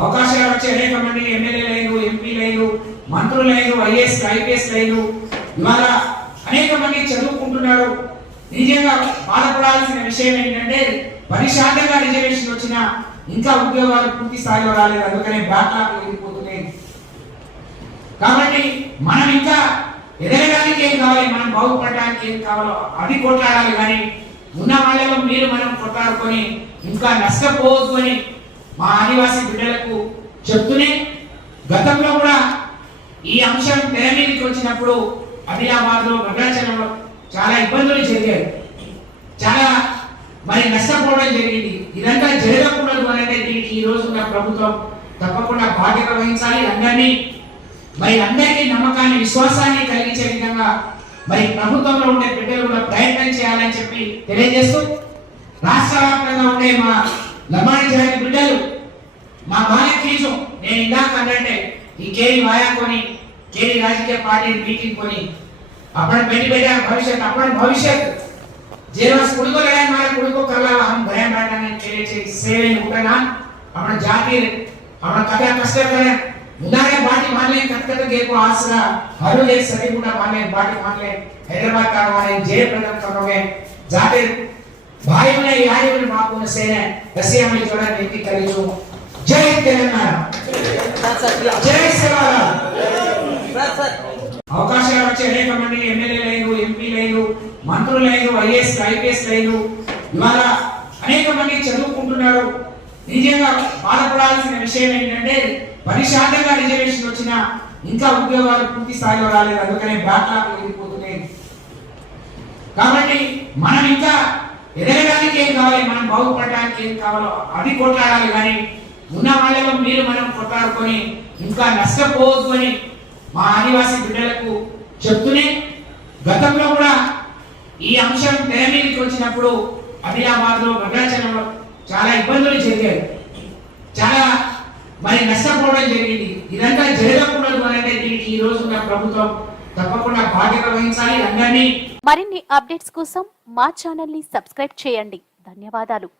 అవకాశాలు వచ్చే అనేక మంది ఎమ్మెల్యేలైన ఎంపీలైన మంత్రులైన ఐఏఎస్ ఐపీఎస్ లైన ఇవాళ అనేక మంది చదువుకుంటున్నారు. నిజంగా బాధపడాల్సిన విషయం ఏంటంటే 10% రిజర్వేషన్ వచ్చినా ఇంకా ఉద్యోగాలు పూర్తి స్థాయిలో రాలేదు. అందుకనే బ్యాక్లాగ్ వెళ్ళిపోతున్నాయి. కాబట్టి మనం ఇంకా ఎదగడానికి ఏం కావాలి, మనం బాగుపడడానికి ఏం కావాలో అది కొట్లాడాలి. కానీ ఉన్న వాళ్ళలో మీరు మనం కొట్లాడుకొని ఇంకా నష్టపోవద్దు అని మా ఆదివాసీ బిడ్డలకు చెప్తూనే గతంలో కూడా ఈ అంశం తెర మీదకి వచ్చినప్పుడు ఆదిలాబాద్ లో భద్రాచలంలో చాలా ఇబ్బందులు జరిగాయి, చాలా నష్టపోవడం జరిగింది. ఇదంతా జరగకూడదు అంటే దీనికి ఈ రోజు ఉన్న ప్రభుత్వం తప్పకుండా బాధ్యత వహించాలి. అందరికీ నమ్మకాన్ని విశ్వాసాన్ని కలిగించే విధంగా ప్రభుత్వంలో ఉండే బిడ్డలు కూడా ప్రయత్నం చేయాలని చెప్పి తెలియజేస్తూ రాష్ట్ర వ్యాప్తంగా ఉండే మా లమాణి జాతి బిడ్డలు మా బాల్యకీజు నేను ఇందాక అంటే ఈ కేరీ వాయాకొని కేరీ రాజకీయ పార్టీ మీటింగ్ కొని अपन बेटी बेटा भविष्य अपन भविष्य जेरस कुड़को लड़ाई मारे कुड़को करला हम भयन बैठा ने चले छे सेवे उठना अपन जाति अपन कथा कष्ट करे मुदारे बाटी मान ले कटकट गे को आसरा हर एक सभी गुना मान ले बाटी मान ले हैदराबाद का वाले जय प्रदान करोगे जाते भाई ने यारी ने बापू ने सेने रसिया में जोड़ा नीति करी जो जय तेलंगाना जय सेवाला అవకాశాలు వచ్చే అనేక మంది ఎమ్మెల్యేలైన ఎంపీలైన మంత్రులైన ఐఏఎస్ ఐపీఎస్ లైన ఇవాళ అనేక మంది చదువుకుంటున్నారు. నిజంగా బాధపడాల్సిన విషయం ఏంటంటే 10% రిజర్వేషన్ వచ్చినా ఇంకా ఉద్యోగాలు పూర్తి స్థాయిలో రాలేదు. అందుకనే బ్యాక్లాగ్ వెళ్ళిపోతున్నాయి. కాబట్టి మనం ఇంకా ఎదగడానికి ఏం కావాలి, మనం బాగుపడడానికి ఏం కావాలో అది కొట్లాడాలి. కానీ ఉన్న వాళ్ళలో మీరు మనం కొట్లాడుకొని ఇంకా నష్టపోవద్దు అని మా ఆదివాసీ బిడ్డలకు చెప్తూనే గతంలో కూడా ఈ అంశం తెర మీదకి వచ్చినప్పుడు ఆదిలాబాద్ లో భద్రాచలంలో చాలా ఇబ్బందులు జరిగాయి, చాలా నష్టపోవడం జరిగింది. ఇదంతా జరగకూడదు అంటే దీనికి ఈ రోజు ఉన్న ప్రభుత్వం తప్పకుండా బాధ్యత వహించాలి. మరిన్ని అప్డేట్స్ కోసం మా ఛానల్ ని సబ్స్క్రైబ్ చేయండి. ధన్యవాదాలు.